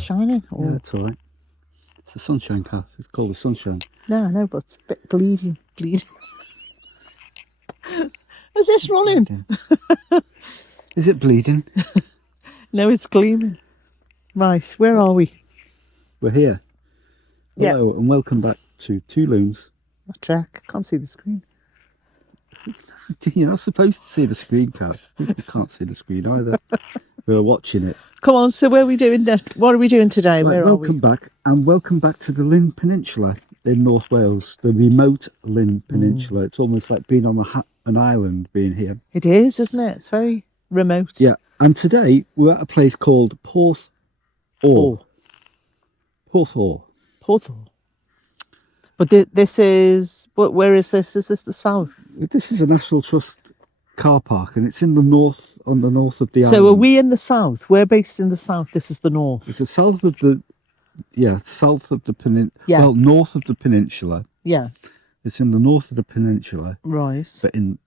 shining. Oh. Yeah, it's all right. It's a sunshine cat. It's called a sunshine. No, I know, but it's a bit bleeding. Is this running? Is it bleeding? No, it's gleaming. Right, where are we? We're here. Yeah. Hello and welcome back to Two Loons. What track? I can't see the screen. You're not supposed to see the screen, Kat. You can't see the screen either. We're watching it. Come on, so where are we doing next? What are we doing today? Right, where are we? welcome back, and welcome back to the Llyn Peninsula in North Wales, the remote Llyn Peninsula. It's almost like being on an island being here. It is, isn't it? It's very remote. Yeah, and today we're at a place called Porthor. Porthor. But this is, where is this? Is this the south? This is a National Trust car park, and it's in the north, on the north of the island. So are we in the south? We're based in the south. This is the north. It's the south of the, south of the peninsula. Yeah. Well, north of the peninsula. Yeah. It's in the north of the peninsula. Right. But in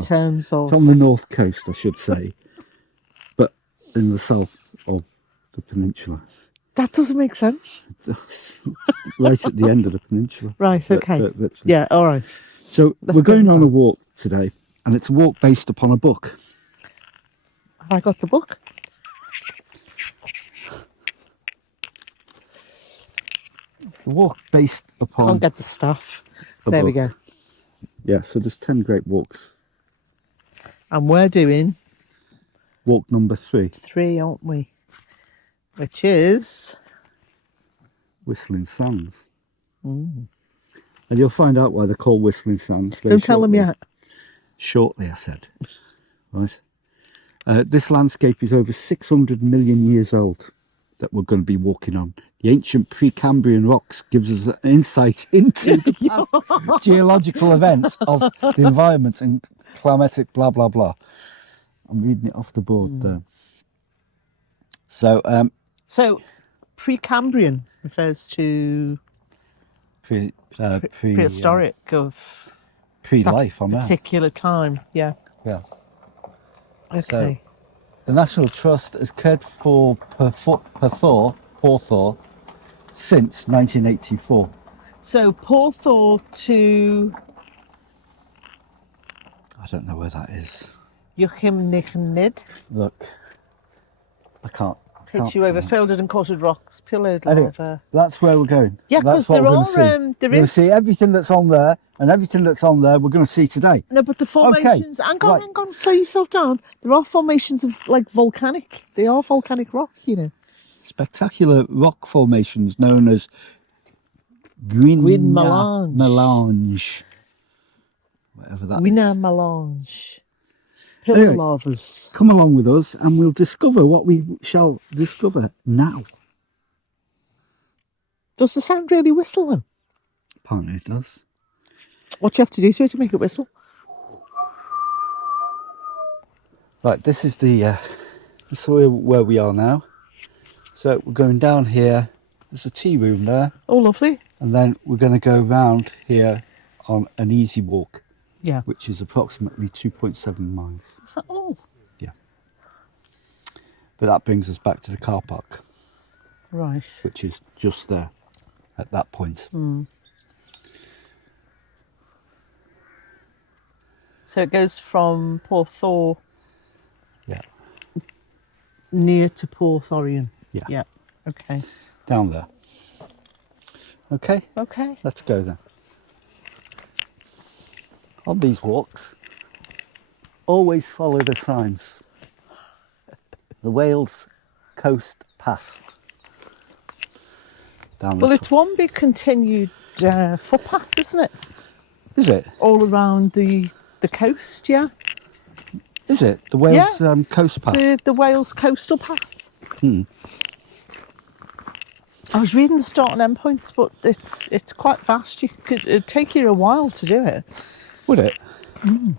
terms of... It's on the north coast, I should say. But in the south of the peninsula. That doesn't make sense. It's right at the end of the peninsula. Right, okay. Yeah, all right. So we're going on a walk today, and it's a walk based upon a book. Have I got the book? A walk based upon... Can't get the stuff. There we go. Yeah, so there's 10 great walks. And we're doing... Walk number 3. 3, aren't we? Which is... Whistling Sands. Mm. And you'll find out why they're called Whistling Sands. Don't tell them yet. Shortly, I said. Right. This landscape is over 600 million years old that we're going to be walking on. The ancient Pre-Cambrian rocks gives us an insight into the past geological events of the environment and climatic blah, blah, blah. I'm reading it off the board there. So Pre-Cambrian refers to prehistoric of pre-life on that particular time. Yeah. Yeah. Okay. So, the National Trust has cared for Porthor since 1984. So Porthor to... I don't know where that is. Llŷn. Look, I can't. Takes you over fielded and coated rocks, pillared Anyway, lava. that's where we're going. Yeah, because there are we're going to see everything that's on there, and everything that's on there we're going to see today. No, but the formations. Hang on, slow yourself down. There are formations of like volcanic. They are volcanic rock, you know. Spectacular rock formations known as Llyn mélange. Whatever that is. Llyn mélange. Pillar lavas. Come along with us and we'll discover what we shall discover now. Does the sound really whistle though? Apparently it does. What do you have to do to it to make it whistle? Right, this is where we are now. So we're going down here. There's a tea room there. Oh, lovely. And then we're going to go round here on an easy walk. Yeah. Which is approximately 2.7 miles. Is that all? Yeah. But that brings us back to the car park. Right. Which is just there at that point. Mm. So it goes from Porthor. Yeah. Near to Porthorian. Yeah. Yeah. Okay. Down there. Okay. Okay. Let's go then. On these walks, always follow the signs. The Wales Coast Path. Well, it's one big continued footpath, isn't it? Is it? All around the coast, yeah. Is it? The Wales Coast Path? The Wales Coastal Path. Hmm. I was reading the start and end points, but it's quite vast. It'd take you a while to do it. Would it? Mm.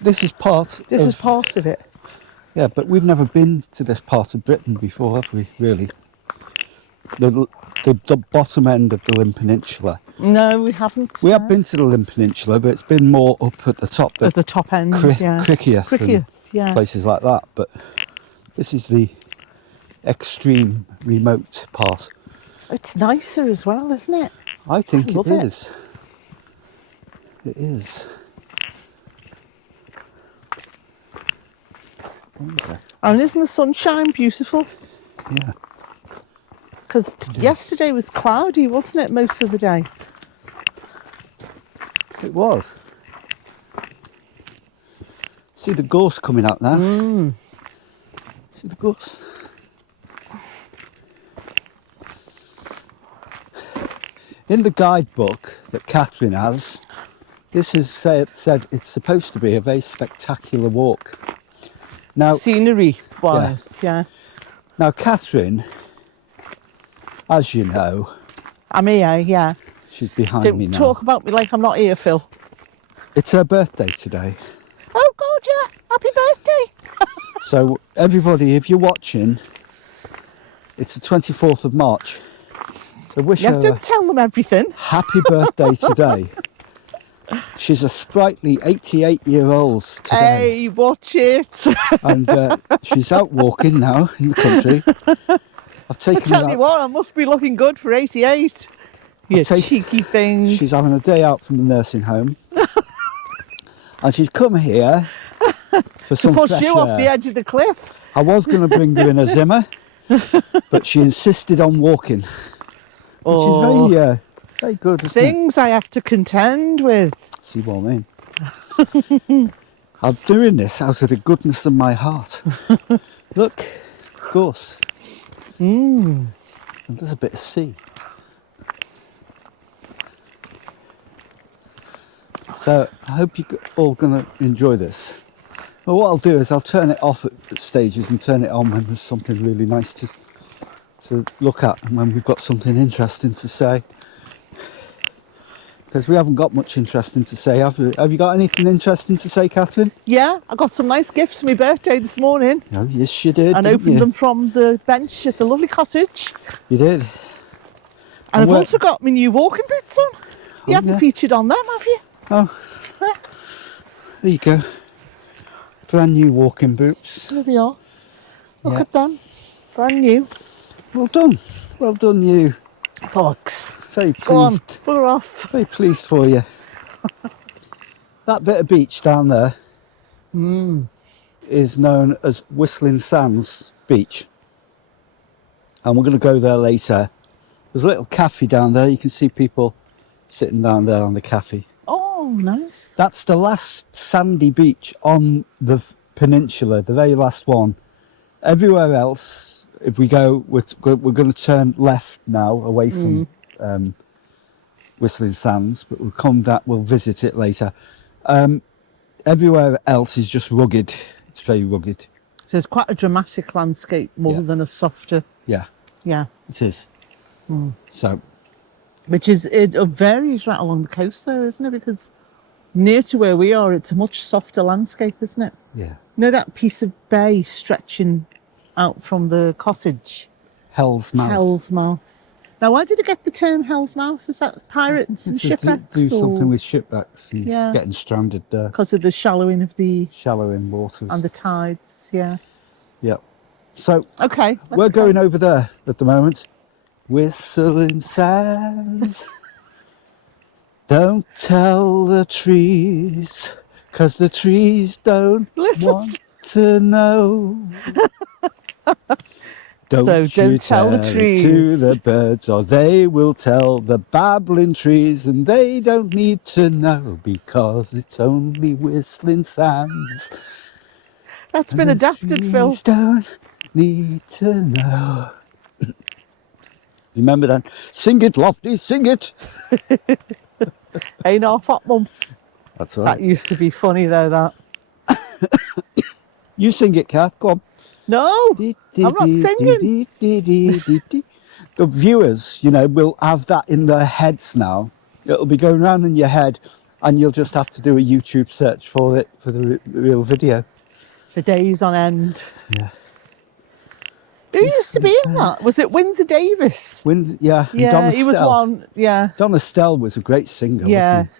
This is part of it. Yeah, but we've never been to this part of Britain before, have we, really? The bottom end of the Llyn Peninsula. No, we haven't. We have been to the Llyn Peninsula, but it's been more up at the top. At the top end, Criccieth yeah. and places like that. But this is the extreme, remote part. It's nicer as well, isn't it? I think love it it. is. It is. Okay. And isn't the sunshine beautiful? Yeah. Because yesterday was cloudy, wasn't it, most of the day? It was. See the gorse coming up now. See the gorse. In the guidebook that Catherine has, this is said it's supposed to be a very spectacular walk. Now, Scenery wise, yeah. now Catherine, as you know, I'm here, yeah. she's behind me Don't now. talk about me like I'm not here, Phil. It's her birthday today. Oh, God, yeah. Happy birthday. So everybody, if you're watching, it's the 24th of March. So wish Yeah, her don't tell them everything. happy birthday today. She's a sprightly 88-year-old today. Hey, watch it. And she's out walking now in the country. I've taken her Tell out. you what, I must be looking good for 88. You take- cheeky thing. She's having a day out from the nursing home. And she's come here for some Push fresh you air. off the edge of the cliff. I was going to bring her in a Zimmer, but she insisted on walking. Which is very good, isn't it? Things I have to contend with. See what I mean? I'm doing this out of the goodness of my heart. Look, gorse. And there's a bit of sea. So I hope you're all going to enjoy this. Well, what I'll do is I'll turn it off at stages and turn it on when there's something really nice to look at and when we've got something interesting to say. Because we haven't got much interesting to say, have we? Have you got anything interesting to say, Catherine? Yeah, I got some nice gifts for my birthday this morning. Oh, yes, you did. And didn't opened you? them from the bench at the lovely cottage. You did. And I've where- also got my new walking boots on. You haven't yeah. featured on them, have you? Oh, there you go. Brand new walking boots. There they are. Look Yeah. at them. Brand new. Well done. Well done, you. Bugs. Very Go on, pleased. put her off. Very pleased for you. That bit of beach down there is known as Whistling Sands Beach. And we're going to go there later. There's a little cafe down there. You can see people sitting down there on the cafe. Oh, nice. That's the last sandy beach on the peninsula, the very last one. Everywhere else, if we go, we're going to turn left now away from Whistling Sands, but we'll visit it later. Everywhere else is just rugged. It's very rugged. So it's quite a dramatic landscape more Yeah. than a softer. Yeah, Yeah. it is. So, Which is, it varies right along the coast though, isn't it? Because near to where we are, it's a much softer landscape, isn't it? yeah. You know that piece of bay stretching out from the cottage? Hell's Mouth. Hell's Mouth. Now, why did it get the term Hell's Mouth? Is that pirates and To shipwrecks? do something with shipwrecks and Yeah. getting stranded there. Because of the shallowing of the... Shallow in waters. and the tides, yeah. Yep. So, Okay. we're going over there at the moment. Whistling Sands. Don't tell the trees, 'cause the trees don't Listen. want to know. Don't So you don't tell the it to trees. the birds, or they will tell the babbling trees, and they don't need to know, because it's only Whistling Sands. That's been And the adapted, Phil. trees don't need to know. Remember that? Sing it, Lofty, sing it. Ain't our fat mum. That's That used to be funny though, that. You sing it, Kath. Go on. No, I'm not singing. The viewers, will have that in their heads now. It'll be going round in your head, and you'll just have to do a YouTube search for it for the real video. For days on end. Yeah. Who used to be in that? Was it Windsor Davis? Yeah. and Yeah, Donna he was Stell. one. Yeah. Donna Stell was a great singer, Yeah. wasn't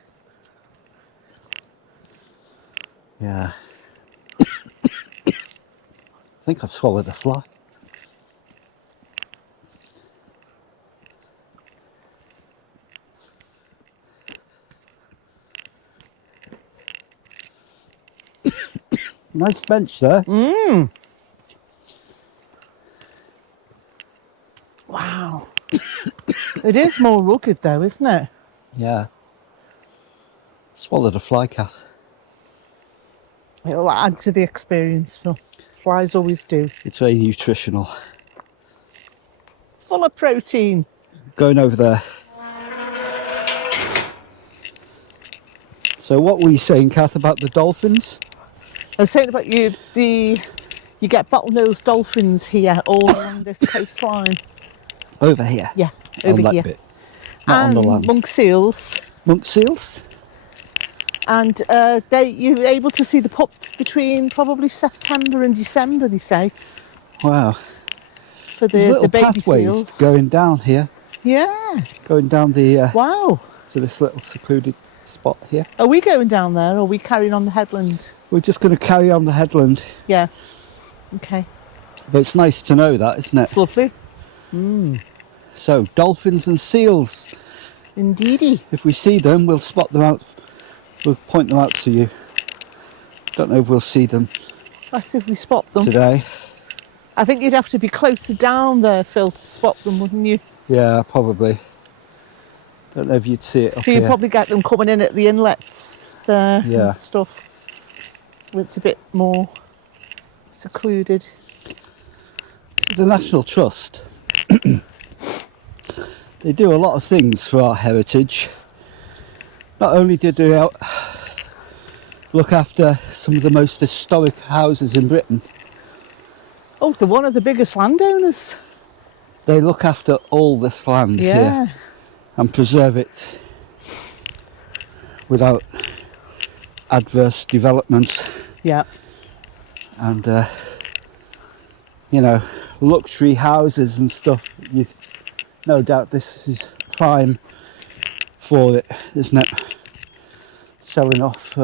he? Yeah. I think I've swallowed a fly. Nice bench there. Wow. It is more rugged though, isn't it? Yeah. Swallowed a flycat. It'll add to the experience, Phil. Flies always do. It's very nutritional. Full of protein. Going over there. So what were you saying, Kath, about the dolphins? I was saying about you get bottlenose dolphins here all along this coastline. Over here? Yeah, On over that here. bit. Not on the land. Monk seals. Monk seals? And you're able to see the pups between probably September and December, they say, Wow. for There's the little baby pathways seals. going down here. Yeah. Going down the Wow. to this little secluded spot here. Are we going down there or are we carrying on the headland? We're just going to carry on the headland. Yeah. Okay. But it's nice to know that, isn't it? It's lovely. So, dolphins and seals. Indeedy. If we see them, we'll spot them out. We'll point them out to you. Don't know if we'll see them That's if we spot them. today. I think you'd have to be closer down there, Phil, to spot them, wouldn't you? Yeah, probably. Don't know if you'd see it up So you'd here. probably get them coming in at the inlets there Yeah. and stuff. Where it's a bit more secluded. The National Trust, they do a lot of things for our heritage. Not only do they look after some of the most historic houses in Britain, Oh, they're one of the biggest landowners. they look after all this land Yeah. here and preserve it without adverse developments Yeah. and you know, luxury houses and stuff. You'd no doubt this is prime for it, isn't it? Selling off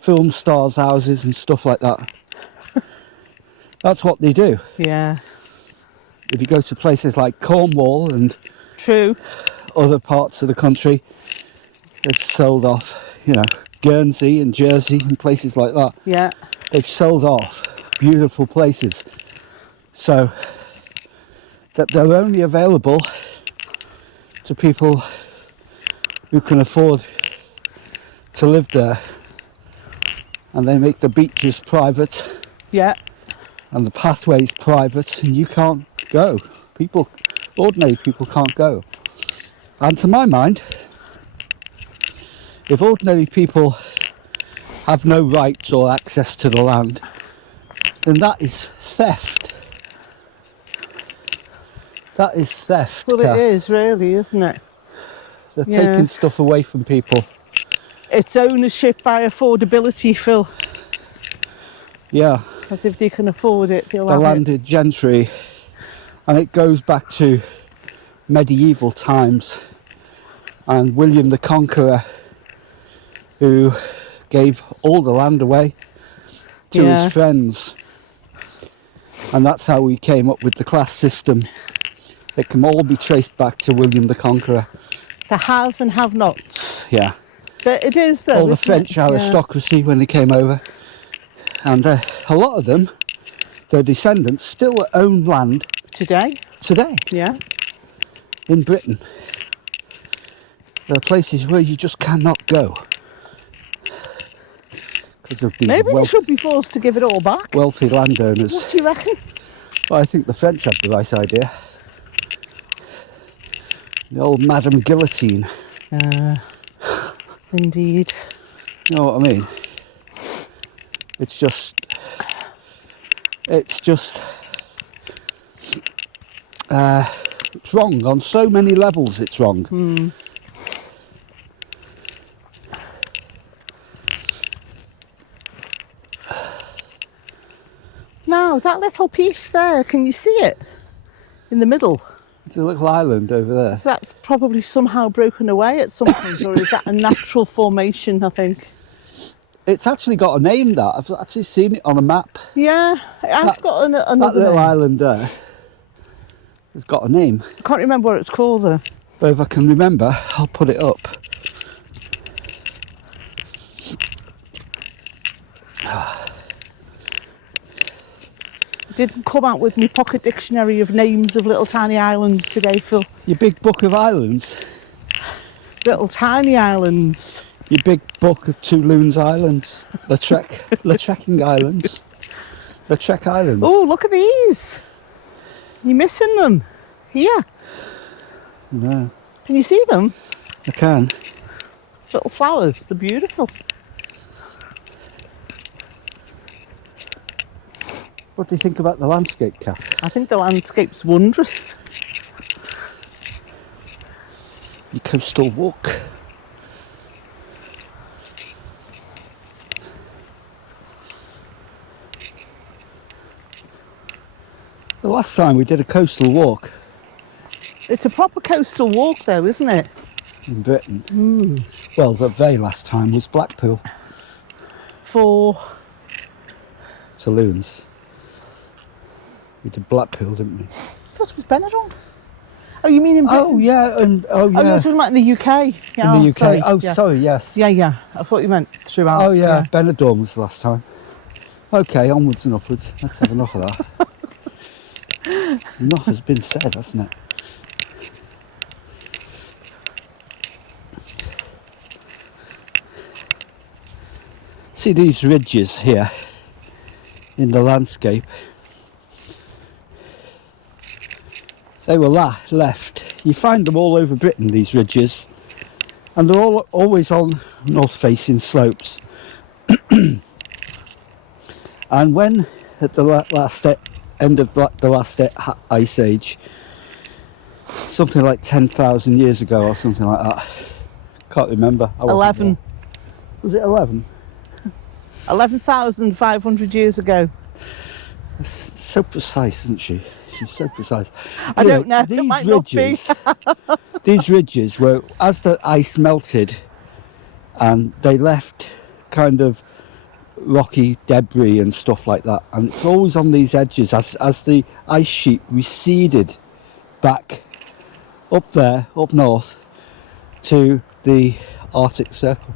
film stars' houses and stuff like that. That's what they do. Yeah. If you go to places like Cornwall and True. other parts of the country, they've sold off, you know, Guernsey and Jersey and places like that. Yeah. They've sold off beautiful places so that they're only available to people who can afford to live there, and they make the beaches private Yeah. and the pathways private, and you can't go. Ordinary people can't go. And to my mind, if ordinary people have no rights or access to the land, then that is theft. That is theft. Well, Kath. it is really, isn't it? They're Yeah. taking stuff away from people. It's ownership by affordability, Phil. Yeah, As if they can afford it, they'll the have it. landed gentry. And it goes back to medieval times and William the Conqueror, who gave all the land away to Yeah. his friends. And that's how we came up with the class system. It can all be traced back to William the Conqueror. The have and have nots. Yeah. It is though. All the isn't French it? Yeah. aristocracy when they came over. And a lot of them, their descendants, still own land Today. today Yeah. in Britain. There are places where you just cannot go because of these Maybe they should be forced to give it all back. wealthy landowners. What do you reckon? Well, I think the French had the right idea. The old Madame Guillotine. Indeed. You know what I mean? It's just it's wrong on so many levels. It's wrong. Now, that little piece there, can you see it? In the middle. It's a little island over there. So that's probably somehow broken away at some point, or is that a natural formation, I think? It's actually got a name, that. I've actually seen it on a map. Yeah, it has got That another little name. island there has got a name. I can't remember what it's called though. But if I can remember, I'll put it up. didn't come out with my pocket dictionary of names of little tiny islands today, Phil. Your big book of islands. Little tiny islands. Your big book of two Loons Islands. Trekking Islands. Trek Islands. Oh, look at these. You're missing them. Here. No, Can you see them? I can. Little flowers. They're beautiful. What do you think about the landscape, Kath? I think the landscape's wondrous. Your coastal walk. The last time we did a coastal walk It's a proper coastal walk though, isn't it? in Britain, well, the very last time was Blackpool For... to Loons. We did Blackpool, didn't we? I thought it was Benidorm. Oh, you mean in Britain? Oh yeah, and Oh, you're talking about in the UK? Yeah, in the UK. Sorry. Oh, Yeah. sorry, yes. Yeah. I thought you meant throughout. Oh yeah, Benidorm was the last time. Okay, onwards and upwards. Let's have enough of that. Enough has been said, hasn't it? See these ridges here in the landscape? They were left. You find them all over Britain, these ridges, and they're all always on north-facing slopes. And when at the end of the last ice age, something like 10,000 years ago or something like that, can't remember. 11. Was it 11? 11,500 years ago. So precise, isn't she? She's so precise. I don't know. It These might not be. ridges, these ridges were, as the ice melted, and they left kind of rocky debris and stuff like that, and it's always on these edges as the ice sheet receded back up there, up north, to the Arctic Circle.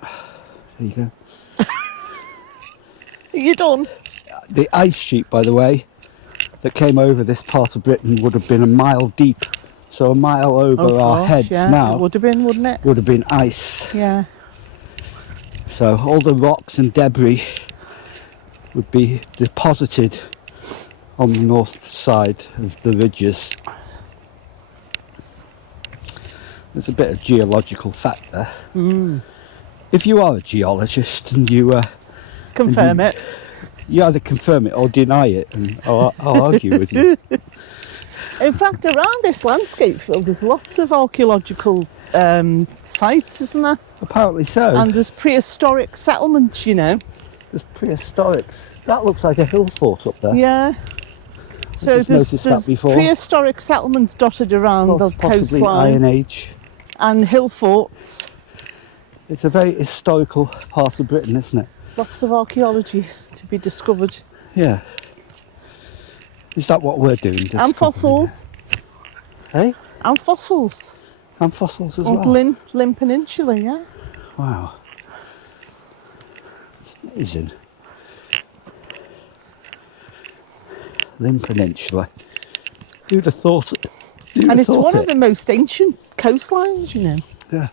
There you go. Are you done? The ice sheet, by the way, that came over this part of Britain would have been a mile deep. So a mile over Oh, our gosh, heads yeah. now It would have been, wouldn't it? would have been ice. Yeah. So all the rocks and debris would be deposited on the north side of the ridges. There's a bit of geological fact there. If you are a geologist and you Confirm it. you either confirm it or deny it, and I'll argue with you. In fact, around this landscape, Phil, there's lots of archaeological sites, isn't there? Apparently so. And there's prehistoric settlements, you know. There's prehistorics. That looks like a hill fort up there. Yeah. So just noticed that before. prehistoric settlements dotted around the Possibly coastline Iron Age. and hill forts. It's a very historical part of Britain, isn't it? Lots of archaeology to be discovered. Yeah. Is that what we're doing? And fossils. Hey? And fossils. And fossils as On well. Llyn Peninsula, yeah. Wow. It's amazing. Llyn Peninsula. Who'd have thought it? And it's one of the most ancient coastlines, you know. Yeah.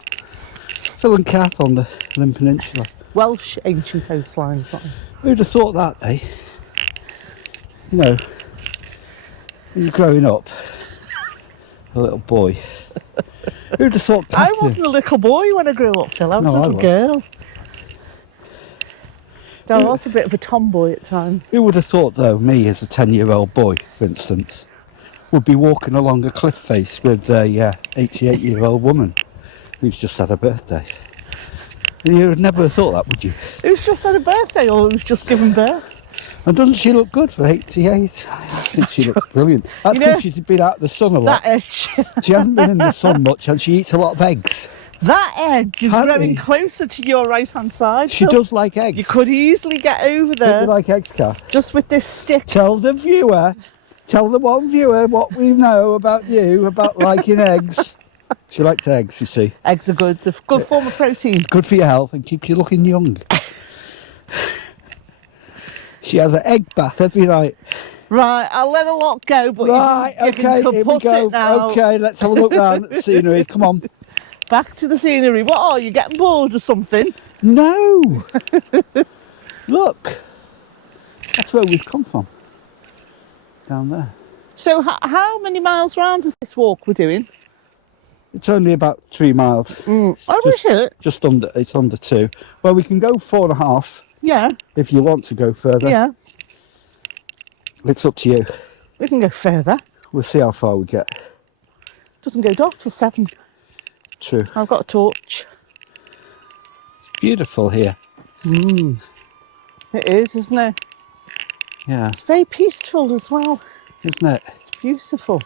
Phil and Kath on the Llyn Peninsula. Welsh ancient coastlines. That is. Who'd have thought that, eh? You know, when you're growing up, a little boy. Who'd have thought I Kath... wasn't a little boy when I grew up, Phil. I was No, a I little was. girl. No, I was a bit of a tomboy at times. Who would have thought, though, me as a 10-year-old boy, for instance, would be walking along a cliff face with a 88-year-old woman who's just had a birthday? And you would never have thought that, would you? It was just had a birthday, or it was just given birth. And doesn't she look good for 88? I think she looks brilliant. That's You because know, she's been out in the sun a lot. That edge, She hasn't been in the sun much, and she eats a lot of eggs. that edge is Apparently- growing closer to your right-hand side. She Phil. does like eggs. You could easily get over Don't there you like eggs, Kath? just with this stick. Tell the one viewer what we know about you, about liking eggs. She likes eggs, you see. Eggs are good. They're a good form of protein. It's good for your health and keeps you looking young. She has an egg bath every night. Right, I'll let the lot go, but Right, you okay, can here we kaput go. it now. Okay, let's have a look round at the scenery. Come on. Back to the scenery. What are you, getting bored or something? No! Look! That's where we've come from. Down there. So how many miles round is this walk we're doing? It's only about 3 miles. It's Oh, is it? just under, it's under 2. Well, we can go 4.5 Yeah, if you want to go further. yeah. It's up to you. We can go further. We'll see how far we get. Doesn't go dark till 7. True. I've got a torch. It's beautiful here. It is, isn't it? Yeah, It's very peaceful as well. isn't it? It's beautiful.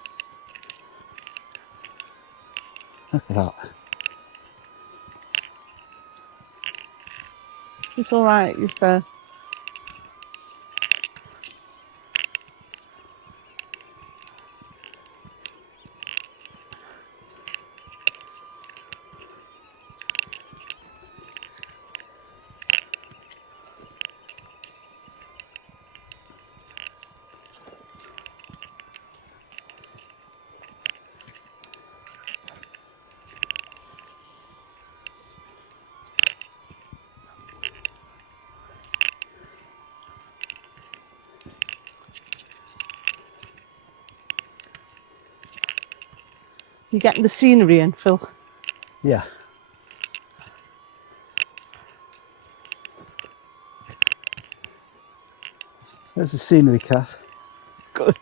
Look at that. It's all right, it's there. You're getting the scenery in, Phil. Yeah. There's the scenery, Kath. Good.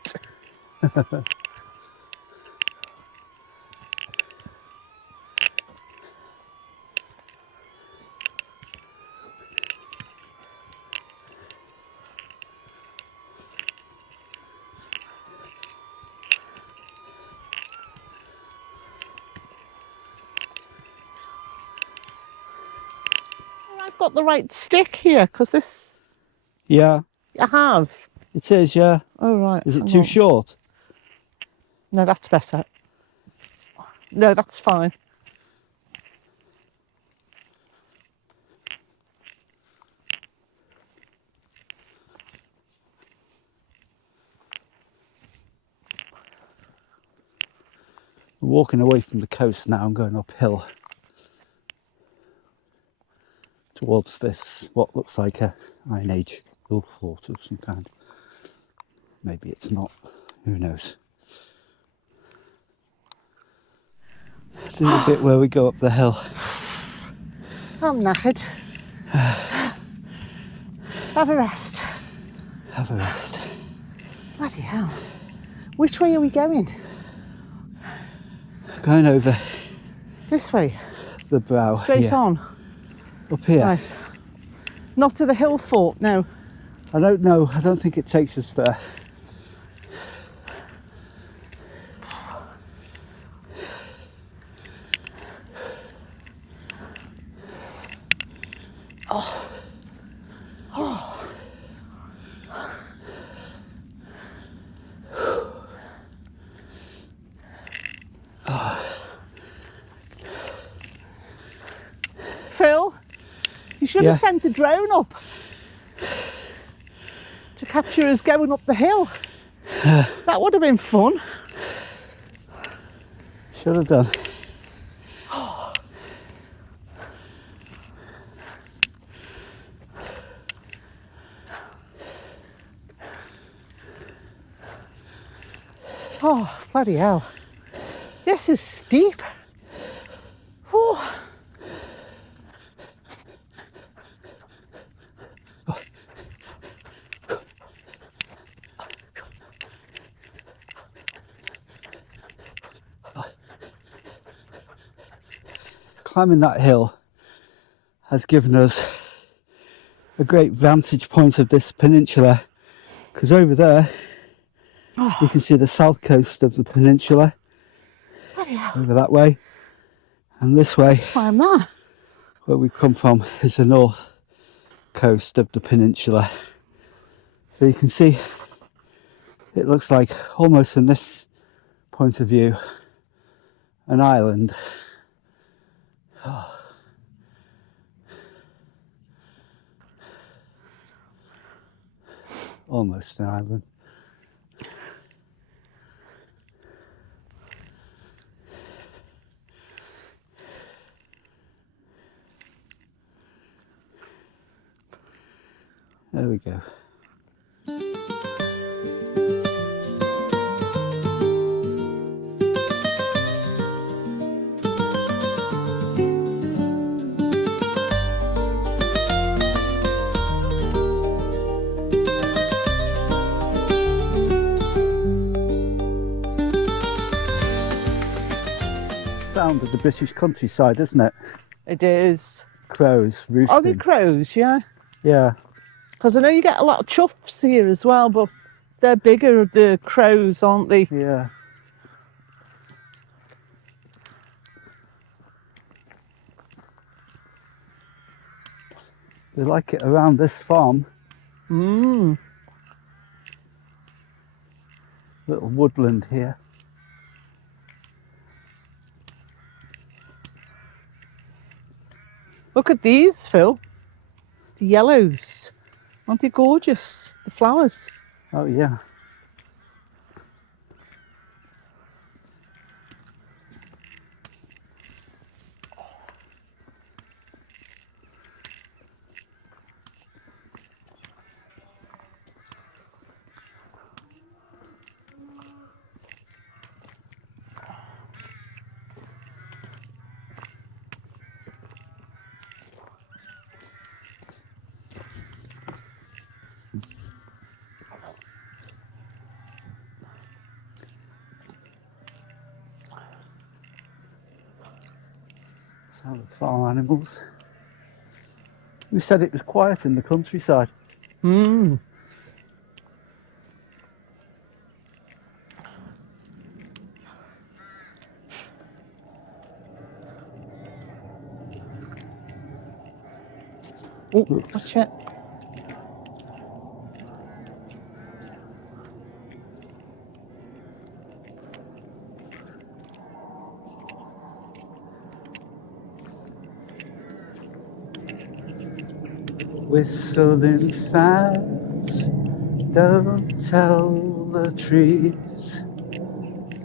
I've got the right stick here, because this Yeah, I have. it is, yeah. Oh, right. Is it hang too on. short? No, that's better. No, that's fine. I'm walking away from the coast now. I'm going uphill towards this, what looks like a Iron Age hill fort of some kind. Maybe it's not. Who knows? Do the bit where we go up the hill. I'm knackered. Have a rest. Have a rest. Bloody hell. Which way are we going? Going over This way? the brow. Straight yeah. on? Up here. Right. Not to the hill fort, no. I don't know. I don't think it takes us there. Phil, you should Yeah. have sent the drone up to capture us going up the hill. That would have been fun. Should have done. Oh, bloody hell. This is steep. Whew. Climbing that hill has given us a great vantage point of this peninsula, because over there you can see the south coast of the peninsula, Bloody hell. over that way, and this way Climb that. where we've come from is the north coast of the peninsula. So you can see it looks like, almost from this point of view, an island. almost an island. There we go. Sound of the British countryside, isn't it? It is. Crows roosting. Are they crows, yeah? Yeah. Because I know you get a lot of choughs here as well, but they're bigger, the crows, aren't they? Yeah. They like it around this farm. Mm. Little woodland here. Look at these, Phil. The yellows. Aren't they gorgeous? The flowers. Oh yeah. Sound of farm animals. We said it was quiet in the countryside. Mm. Oh, watch it. Whistling sands don't tell the trees,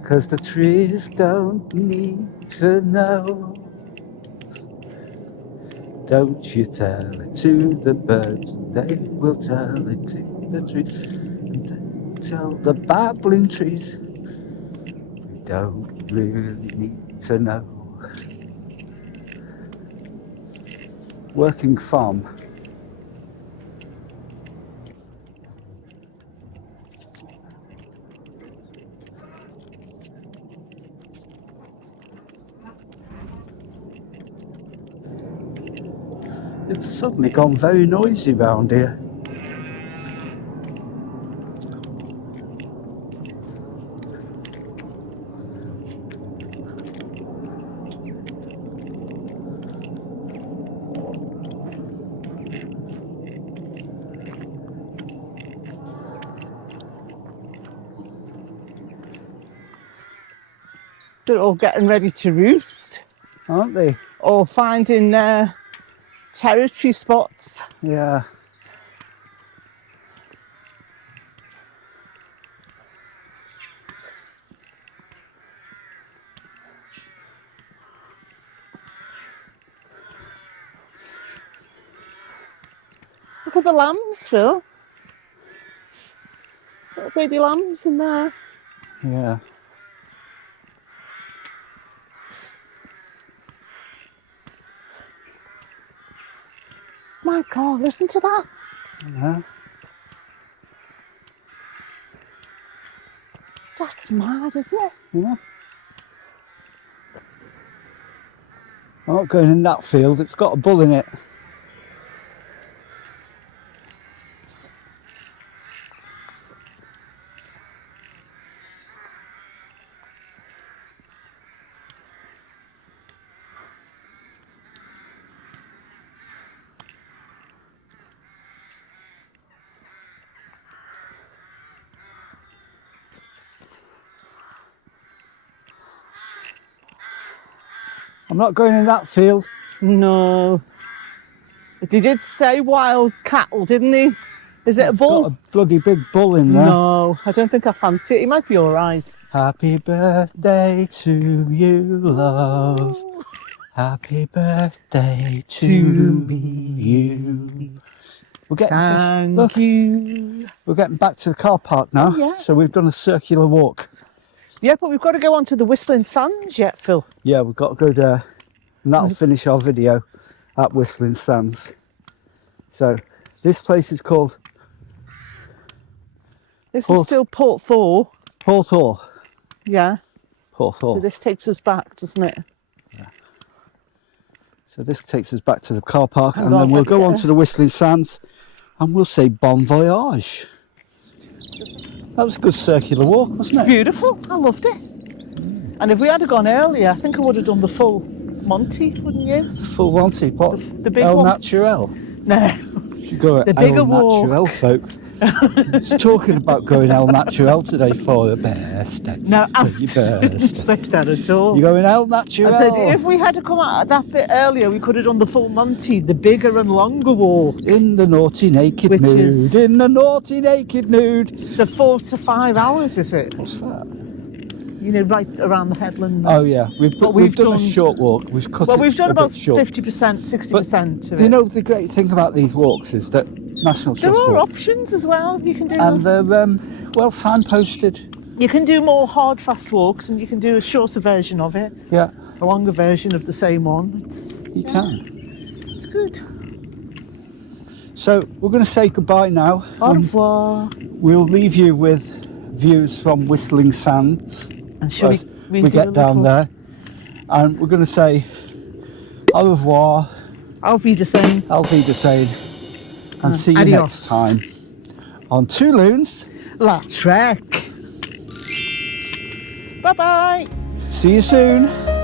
'cause the trees don't need to know. Don't you tell it to the birds, they will tell it to the trees. And don't tell the babbling trees, we don't really need to know. Working farm. It's suddenly gone very noisy round here. They're all getting ready to roost Aren't they? or finding territory spots. Yeah. Look at the lambs, Phil. Little baby lambs in there. Yeah. My God, listen to that. Yeah. That's mad, isn't it? Yeah. I'm not going in that field, it's got a bull in it. I'm not going in that field. No. But they did say wild cattle, didn't they? Is it a It's bull? got a bloody big bull in there. No, I don't think I fancy it. He might be all right. Happy birthday to you, love. Happy birthday to you. We're getting Thank Look, you. we're getting back to the car park now. Oh, yeah. So we've done a circular walk. Yeah, but we've got to go on to the Whistling Sands yet, Phil. Yeah, we've got to go there, and that'll finish our video at Whistling Sands. So this place is called This is still Porthor. Porthor. Yeah. So Porthor. this takes us back, doesn't it? So this takes us back to the car park, Hang and on, then we'll let's go get on a- to the Whistling Sands, and we'll say bon voyage. That was a good circular walk, wasn't it? Beautiful. I loved it. And if we had gone earlier, I think I would have done the full Monty, wouldn't you? Full Monty, what? The big El one. Naturel. No. Should go at The bigger El walk. Naturel, folks. It's talking about going El Naturel today for the birthday. No, I For your didn't birthday. say that at all. You're going El Naturel. I said if we had to come out that bit earlier, we could have done the full Monty, the bigger and longer walk. In the naughty naked Which nude. is- In the naughty naked nude. The 4 to 5 hours, is it? What's that? You know, right around the headland. Oh yeah, we've we've done a done- short walk. We've cut Well, it we've done a about bit short. 50%, 60% of Do you it. know the great thing about these walks is that National There Trust are walks, options as well. You can do and they're well signposted. you can do more hard, fast walks, and you can do a shorter version of it, Yeah, a longer version of the same one. you can. It's good. So we're going to say goodbye now. Au revoir. We'll leave you with views from Whistling Sands And shall as we do get a down little- there, and we're going to say au revoir, Auf Wiedersehen. auf Wiedersehen, and see you Adios. next time on Two Loons. La Trek. Bye bye. See you soon.